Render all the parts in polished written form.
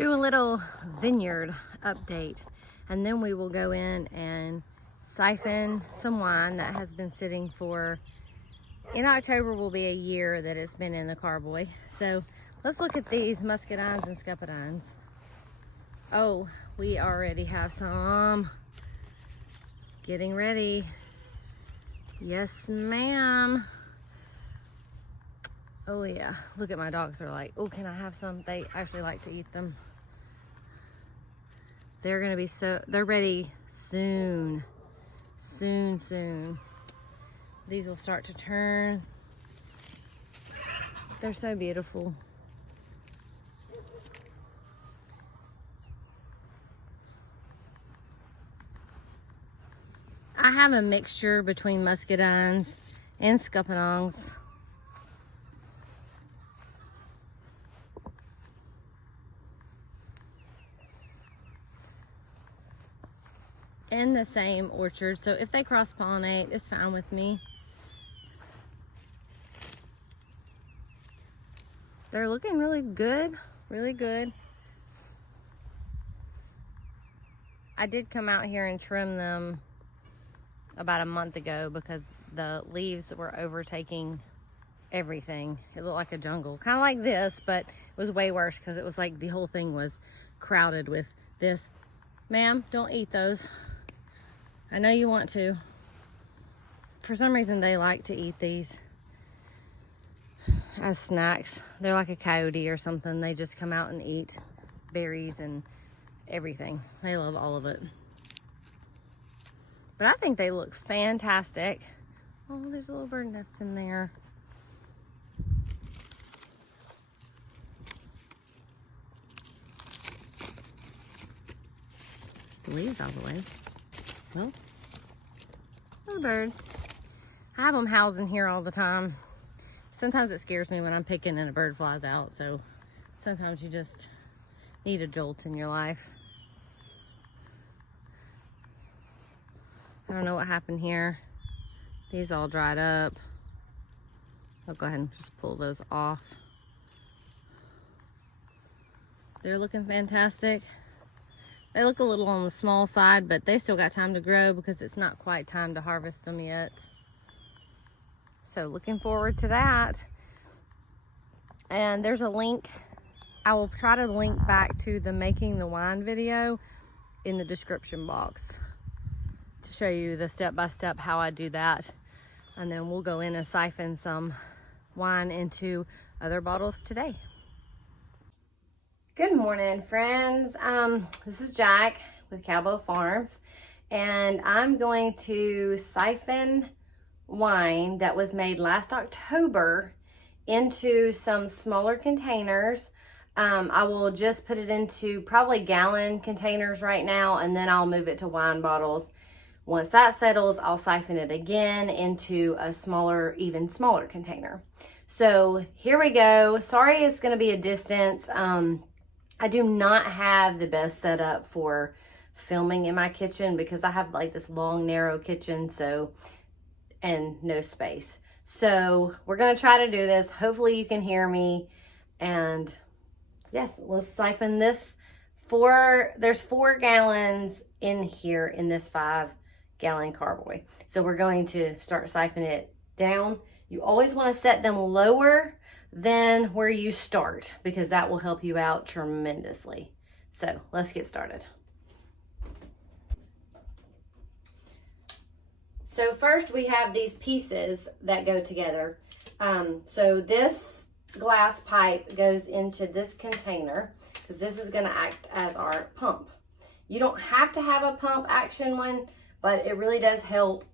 do a little vineyard update, and then we will go in and siphon some wine that has been sitting for, in October will be a year that it's been in the carboy. So let's look at these muscadines and scuppidines. Oh, we already have some getting ready. Yes, ma'am. Oh yeah, look at my dogs. They're like, oh, can I have some? They actually like to eat them. They're gonna be they're ready soon. Soon. These will start to turn. They're so beautiful. I have a mixture between muscadines and scuppernongs. In the same orchard, so if they cross-pollinate, it's fine with me. They're looking really good, really good. I did come out here and trim them about a month ago because the leaves were overtaking everything. It looked like a jungle, kind of like this, but it was way worse because it was like the whole thing was crowded with this. Ma'am, don't eat those. I know you want to. For some reason, they like to eat these as snacks. They're like a coyote or something. They just come out and eat berries and everything. They love all of it. But I think they look fantastic. Oh, there's a little bird nest in there. The leaves all the way. Well, little bird. I have them housing here all the time. Sometimes it scares me when I'm picking and a bird flies out, so sometimes you just need a jolt in your life. I don't know what happened here. These all dried up. I'll go ahead and just pull those off. They're looking fantastic. They look a little on the small side, but they still got time to grow because it's not quite time to harvest them yet. So looking forward to that. And there's a link. I will try to link back to the making the wine video in the description box to show you the step-by-step how I do that. And then we'll go in and siphon some wine into other bottles today. Good morning, friends. This is Jack with Cowboy Farms, and I'm going to siphon wine that was made last October into some smaller containers. I will just put it into probably gallon containers right now, and then I'll move it to wine bottles. Once that settles, I'll siphon it again into a smaller, even smaller container. So here we go. Sorry it's going to be a distance. I do not have the best setup for filming in my kitchen because I have like this long, narrow kitchen, and no space. So we're gonna try to do this. Hopefully you can hear me. And yes, let's siphon this. There's 4 gallons in here in this 5-gallon carboy. So we're going to start siphoning it down. You always wanna set them lower than where you start because that will help you out tremendously. So let's get started. So first we have these pieces that go together. So this glass pipe goes into this container because this is going to act as our pump. You don't have to have a pump action one, but it really does help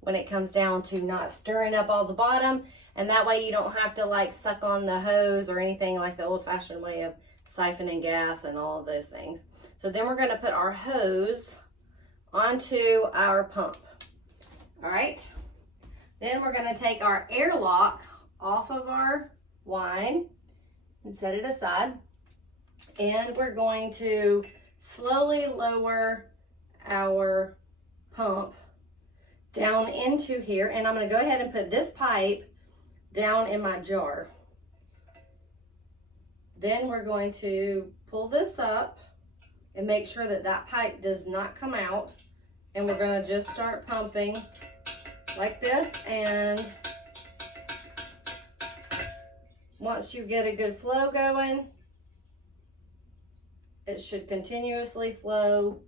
when it comes down to not stirring up all the bottom. And that way you don't have to like suck on the hose or anything like the old-fashioned way of siphoning gas and all of those things. So then we're going to put our hose onto our pump. All right. Then we're going to take our airlock off of our wine and set it aside. And we're going to slowly lower our pump down into here. And I'm going to go ahead and put this pipe down in my jar. Then we're going to pull this up and make sure that that pipe does not come out. And we're gonna just start pumping like this, and once you get a good flow going, it should continuously flow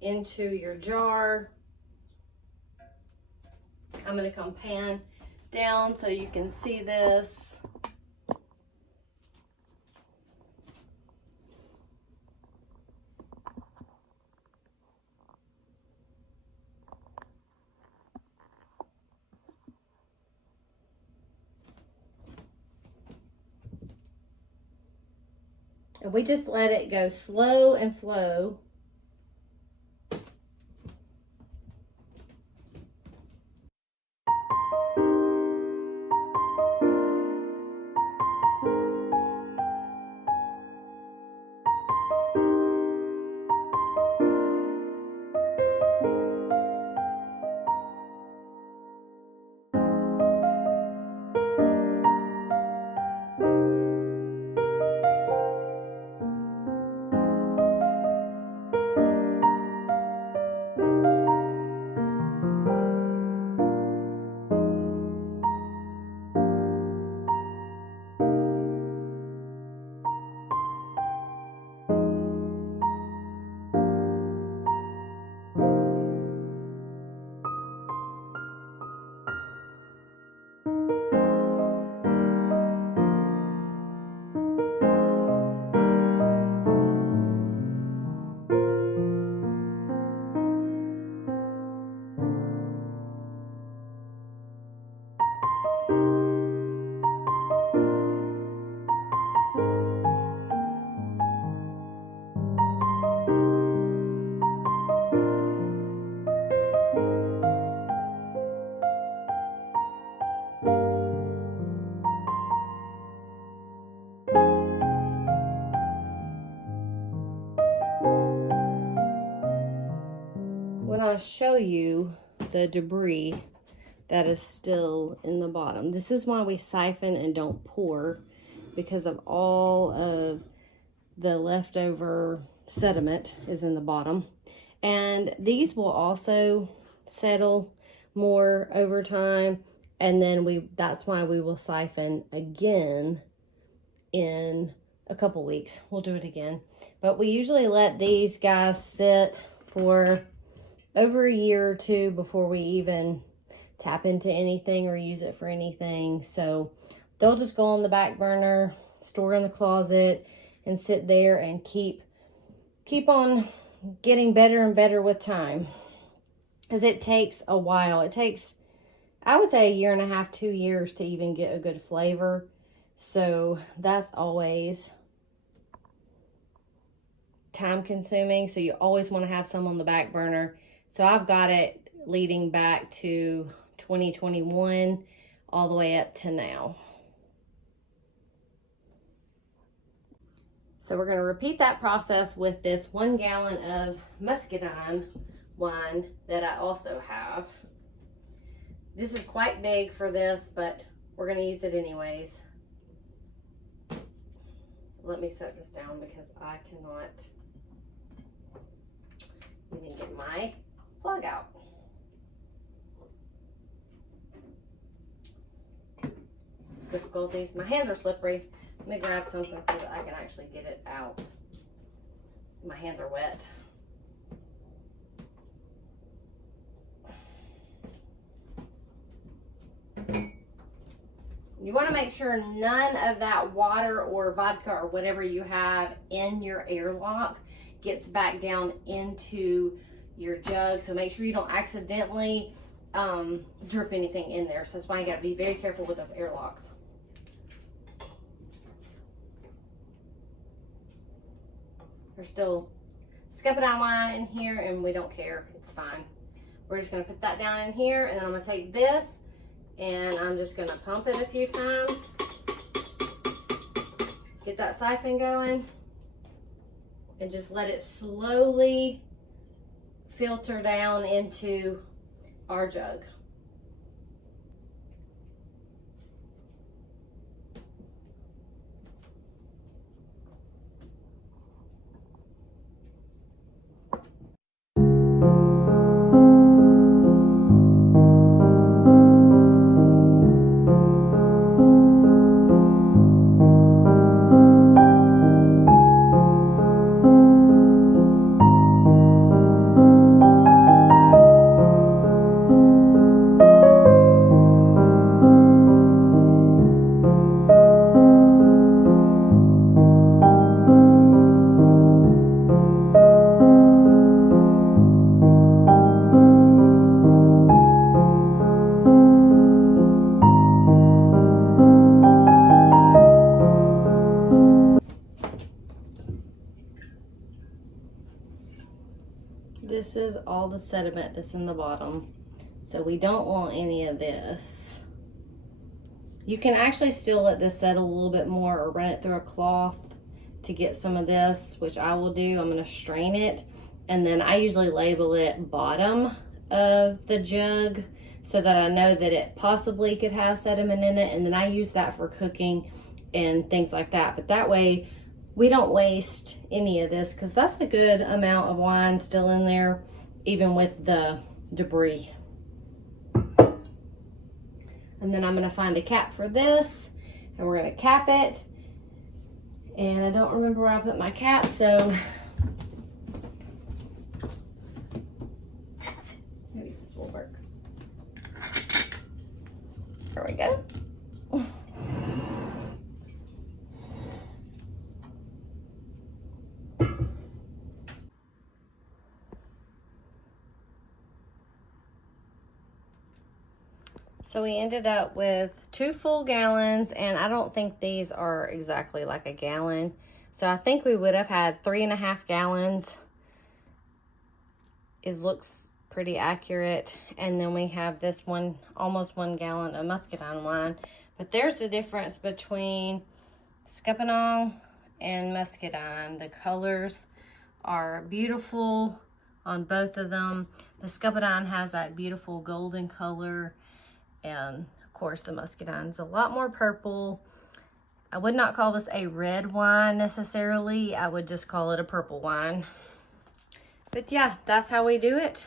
into your jar. I'm gonna come pan down so you can see this. And we just let it go slow and flow. When I show you the debris that is still in the bottom, this is why we siphon and don't pour, because of all of the leftover sediment is in the bottom. And these will also settle more over time, and then that's why we will siphon again in a couple weeks. We'll do it again, but we usually let these guys sit for over a year or two before we even tap into anything or use it for anything. So they'll just go on the back burner, store in the closet, and sit there and keep on getting better and better with time. As it takes a while. It takes, I would say, 1.5 years, 2 years to even get a good flavor. So that's always time consuming. So you always want to have some on the back burner. So I've got it leading back to 2021 all the way up to now. So we're going to repeat that process with this 1 gallon of muscadine wine that I also have. This is quite big for this, but we're going to use it anyways. Let me set this down because I cannot even get my plug out. Difficulties. My hands are slippery. Let me grab something so that I can actually get it out. My hands are wet. You want to make sure none of that water or vodka or whatever you have in your airlock gets back down into your jug. So make sure you don't accidentally drip anything in there. So that's why you got to be very careful with those airlocks. There's still scuppernong wine in here and we don't care. It's fine. We're just going to put that down in here, and then I'm going to take this and I'm just going to pump it a few times. Get that siphon going and just let it slowly filter down into our jug. this is all the sediment that's in the bottom. So we don't want any of this. You can actually still let this settle a little bit more or run it through a cloth to get some of this, which I will do. I'm gonna strain it, and then I usually label it bottom of the jug so that I know that it possibly could have sediment in it, and then I use that for cooking and things like that. But that way we don't waste any of this, because that's a good amount of wine still in there, even with the debris. And then I'm gonna find a cap for this, and we're gonna cap it. And I don't remember where I put my cap, so maybe this will work. There we go. So we ended up with 2 full gallons, and I don't think these are exactly like a gallon. So I think we would have had 3.5 gallons. It looks pretty accurate. And then we have this one, almost 1 gallon of muscadine wine. But there's the difference between siphoning and muscadine. The colors are beautiful on both of them. The siphoning has that beautiful golden color. And of course the muscadine's a lot more purple. I would not call this a red wine necessarily. I would just call it a purple wine. But yeah, that's how we do it.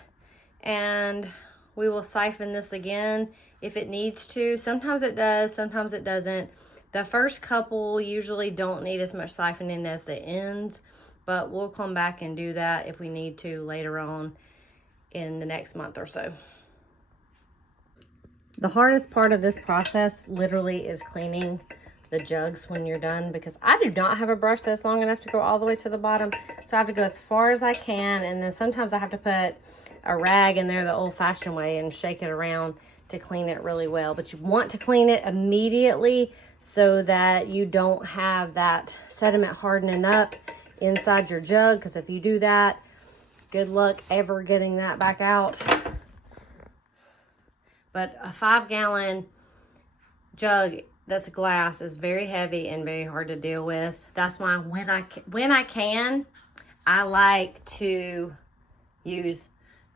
And we will siphon this again if it needs to. Sometimes it does, sometimes it doesn't. The first couple usually don't need as much siphoning as the ends, but we'll come back and do that if we need to later on in the next month or so. The hardest part of this process literally is cleaning the jugs when you're done, because I do not have a brush that's long enough to go all the way to the bottom. So I have to go as far as I can, and then sometimes I have to put a rag in there the old-fashioned way and shake it around to clean it really well. But you want to clean it immediately so that you don't have that sediment hardening up inside your jug, because if you do that, good luck ever getting that back out. But a 5-gallon jug that's glass is very heavy and very hard to deal with. That's why when I can, I like to use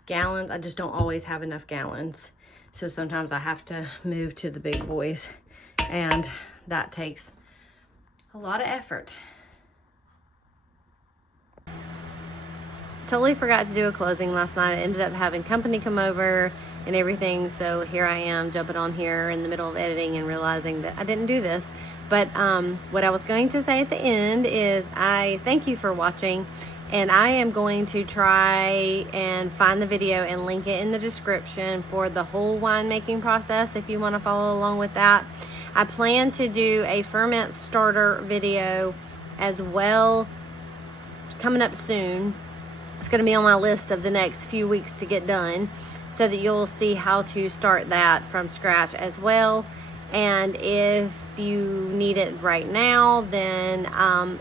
gallons. I just don't always have enough gallons. So sometimes I have to move to the big boys, and that takes a lot of effort. Totally forgot to do a closing last night. I ended up having company come over and everything, so here I am jumping on here in the middle of editing and realizing that I didn't do this. But what I was going to say at the end is I thank you for watching, and I am going to try and find the video and link it in the description for the whole winemaking process if you want to follow along with that. I plan to do a ferment starter video as well coming up soon. It's going to be on my list of the next few weeks to get done, so that you'll see how to start that from scratch as well. And if you need it right now, then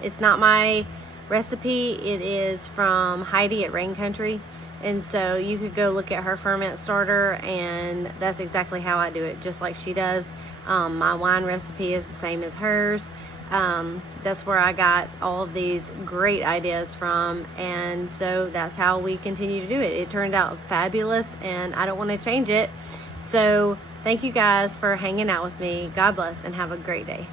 it's not my recipe. It is from Heidi at Rain Country, and so you could go look at her ferment starter, and that's exactly how I do it, just like she does. My wine recipe is the same as hers. That's where I got all of these great ideas from, and so that's how we continue to do it. It turned out fabulous, and I don't want to change it. So thank you guys for hanging out with me. God bless, and have a great day.